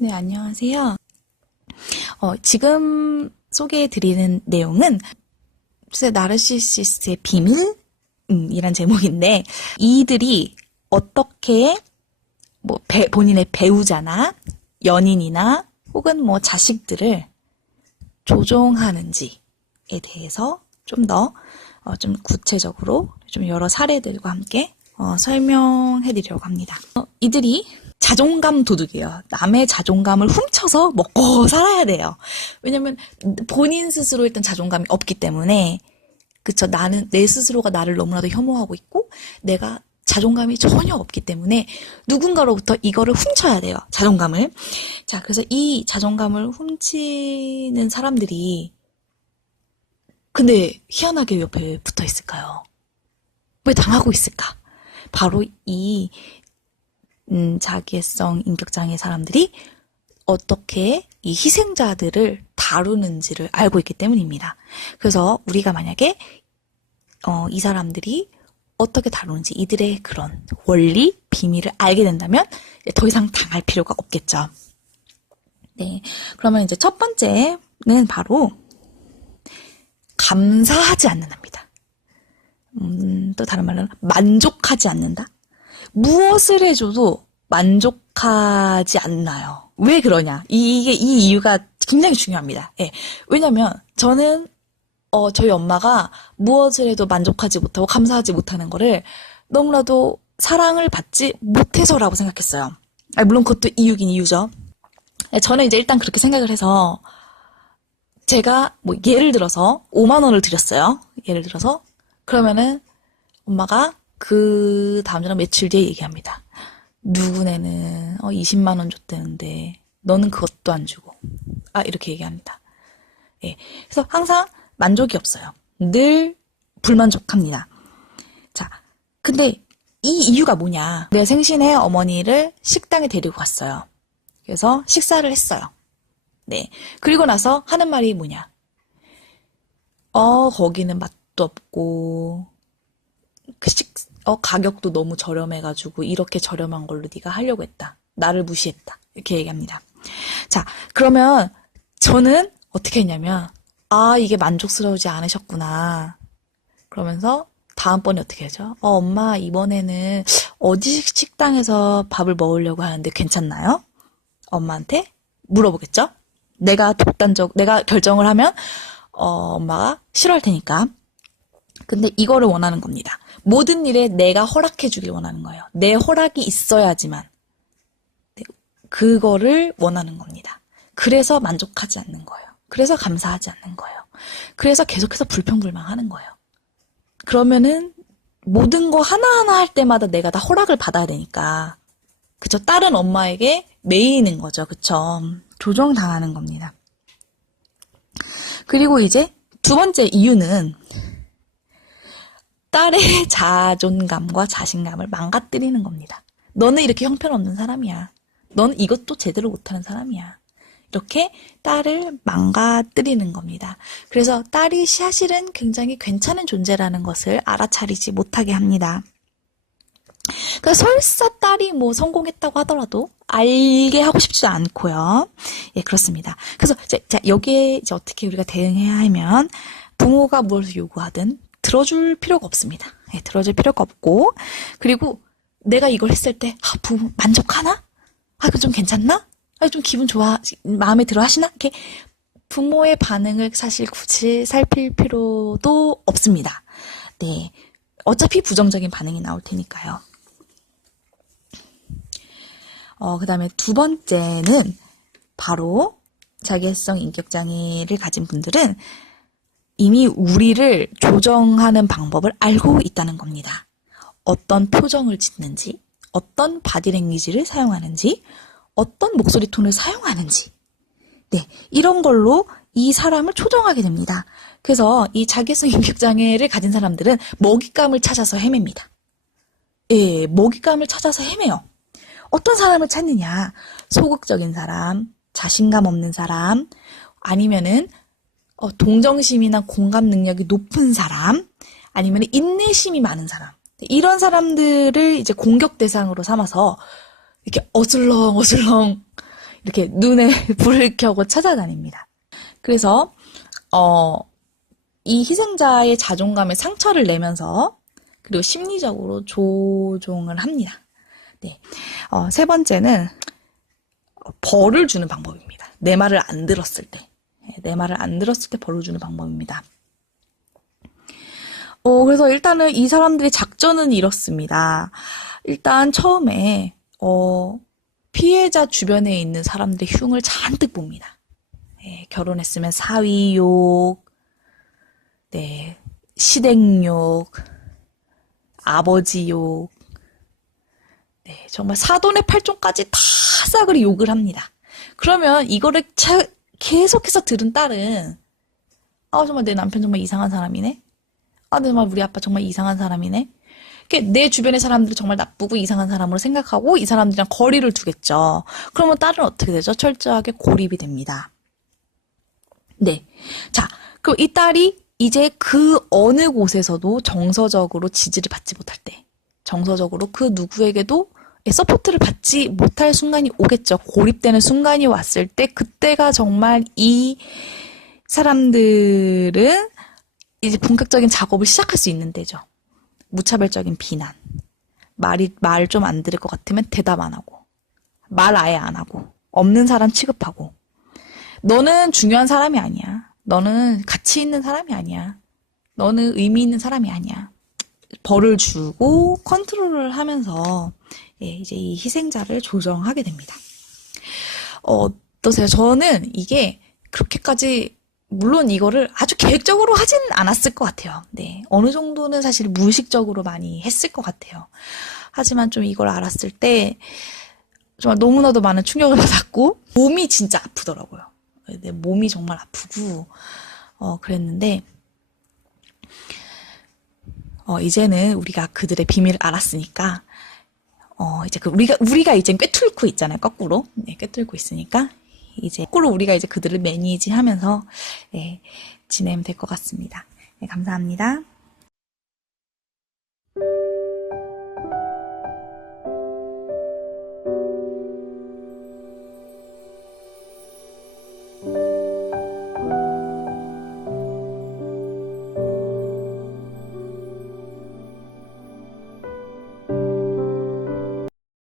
네, 안녕하세요. 지금 소개해드리는 내용은 나르시시스트의 비밀? 이란 제목인데, 이들이 어떻게 본인의 배우자나 연인이나 혹은 자식들을 조종하는지에 대해서 좀 더 좀 구체적으로 좀 여러 사례들과 함께 설명해드리려고 합니다. 이들이 자존감 도둑이에요. 남의 자존감을 훔쳐서 먹고 살아야 돼요. 왜냐면 본인 스스로 일단 자존감이 없기 때문에, 그쵸? 내 스스로가 나를 너무나도 혐오하고 있고 내가 자존감이 전혀 없기 때문에 누군가로부터 이거를 훔쳐야 돼요. 자존감을. 자, 그래서 이 자존감을 훔치는 사람들이 근데 희한하게 옆에 붙어 있을까요? 왜 당하고 있을까? 바로 이 자기애성 인격장애 사람들이 어떻게 이 희생자들을 다루는지를 알고 있기 때문입니다. 그래서 우리가 만약에 이 사람들이 어떻게 다루는지, 이들의 그런 원리, 비밀을 알게 된다면 더 이상 당할 필요가 없겠죠. 네, 그러면 이제 첫 번째는 바로 감사하지 않는답니다. 또 다른 말로는 만족하지 않는다. 무엇을 해줘도 만족하지 않나요? 왜 그러냐? 이 이유가 굉장히 중요합니다. 예. 왜냐면 저는 저희 엄마가 무엇을 해도 만족하지 못하고 감사하지 못하는 거를 너무나도 사랑을 받지 못해서라고 생각했어요. 물론 그것도 이유긴 이유죠. 저는 이제 일단 그렇게 생각을 해서 제가 예를 들어서 5만 원을 드렸어요. 예를 들어서 그러면은 엄마가 그 다음 주나 며칠 뒤에 얘기합니다. 누구네는 20만 원 줬대는데 너는 그것도 안 주고, 이렇게 얘기합니다. 예. 그래서 항상 만족이 없어요. 늘 불만족합니다. 자, 근데 이 이유가 뭐냐? 내 생신에 어머니를 식당에 데리고 갔어요. 그래서 식사를 했어요. 네. 그리고 나서 하는 말이 뭐냐? 거기는 맛도 없고 가격도 너무 저렴해가지고 이렇게 저렴한 걸로 네가 하려고 했다. 나를 무시했다. 이렇게 얘기합니다. 자, 그러면 저는 어떻게 했냐면, 이게 만족스러우지 않으셨구나. 그러면서 다음번에 어떻게 하죠? 엄마 이번에는 어디 식당에서 밥을 먹으려고 하는데 괜찮나요? 엄마한테 물어보겠죠? 내가 결정을 하면 엄마가 싫어할 테니까. 근데 이거를 원하는 겁니다. 모든 일에 내가 허락해주길 원하는 거예요. 내 허락이 있어야지만 그거를 원하는 겁니다. 그래서 만족하지 않는 거예요. 그래서 감사하지 않는 거예요. 그래서 계속해서 불평불만하는 거예요. 그러면은 모든 거 하나하나 할 때마다 내가 다 허락을 받아야 되니까, 그쵸? 다른 엄마에게 매이는 거죠. 그쵸? 조종당하는 겁니다. 그리고 이제 두 번째 이유는 딸의 자존감과 자신감을 망가뜨리는 겁니다. 너는 이렇게 형편없는 사람이야. 너는 이것도 제대로 못하는 사람이야. 이렇게 딸을 망가뜨리는 겁니다. 그래서 딸이 사실은 굉장히 괜찮은 존재라는 것을 알아차리지 못하게 합니다. 그래서 설사 딸이 성공했다고 하더라도 알게 하고 싶지 않고요. 예, 그렇습니다. 그래서 여기에 이제 어떻게 우리가 대응해야 하면, 부모가 무엇을 요구하든 들어줄 필요가 없습니다. 예, 들어줄 필요가 없고, 그리고 내가 이걸 했을 때 부모 만족하나? 그거 좀 괜찮나? 좀 기분 좋아, 마음에 들어 하시나? 이렇게 부모의 반응을 사실 굳이 살필 필요도 없습니다. 네, 어차피 부정적인 반응이 나올 테니까요. 그 다음에 두 번째는 바로 자기애성 인격장애를 가진 분들은 이미 우리를 조정하는 방법을 알고 있다는 겁니다. 어떤 표정을 짓는지, 어떤 바디랭귀지를 사용하는지, 어떤 목소리 톤을 사용하는지, 네, 이런 걸로 이 사람을 조정하게 됩니다. 그래서 이 자기애성 인격장애를 가진 사람들은 먹잇감을 찾아서 헤맵니다. 예, 먹잇감을 찾아서 헤매요. 어떤 사람을 찾느냐? 소극적인 사람, 자신감 없는 사람, 아니면은 동정심이나 공감 능력이 높은 사람, 아니면 인내심이 많은 사람, 이런 사람들을 이제 공격 대상으로 삼아서 이렇게 어슬렁 이렇게 눈에 불을 켜고 찾아다닙니다. 그래서 이 희생자의 자존감에 상처를 내면서 그리고 심리적으로 조종을 합니다. 네. 세 번째는 벌을 주는 방법입니다. 내 말을 안 들었을 때. 내 말을 안 들었을 때 벌을 주는 방법입니다. 그래서 일단은 이 사람들의 작전은 이렇습니다. 일단 처음에 피해자 주변에 있는 사람들의 흉을 잔뜩 봅니다. 결혼했으면 사위욕, 네, 시댁욕, 아버지욕, 네, 정말 사돈의 팔종까지 다 싸그리 욕을 합니다. 그러면 이거를 계속해서 들은 딸은 정말 내 남편 정말 이상한 사람이네. 정말 우리 아빠 정말 이상한 사람이네. 내 주변의 사람들이 정말 나쁘고 이상한 사람으로 생각하고 이 사람들이랑 거리를 두겠죠. 그러면 딸은 어떻게 되죠? 철저하게 고립이 됩니다. 네. 자, 그럼 이 딸이 이제 그 어느 곳에서도 정서적으로 지지를 받지 못할 때, 정서적으로 그 누구에게도 서포트를 받지 못할 순간이 오겠죠. 고립되는 순간이 왔을 때, 그때가 정말 이 사람들은 이제 본격적인 작업을 시작할 수 있는 때죠. 무차별적인 비난. 말 좀 안 들을 것 같으면 대답 안 하고. 말 아예 안 하고. 없는 사람 취급하고. 너는 중요한 사람이 아니야. 너는 가치 있는 사람이 아니야. 너는 의미 있는 사람이 아니야. 벌을 주고 컨트롤을 하면서 이제 이 희생자를 조정하게 됩니다. 어떠세요? 저는 이게 그렇게까지 물론 이거를 아주 계획적으로 하진 않았을 것 같아요. 네. 어느 정도는 사실 무의식적으로 많이 했을 것 같아요. 하지만 좀 이걸 알았을 때 정말 너무나도 많은 충격을 받았고 몸이 진짜 아프더라고요. 내 몸이 정말 아프고 그랬는데 이제는 우리가 그들의 비밀을 알았으니까 이제 우리가 이제 꿰뚫고 있잖아요. 거꾸로. 네, 꿰뚫고 있으니까 이제 거꾸로 우리가 이제 그들을 매니지하면서 지내면 될 것 같습니다. 네, 감사합니다.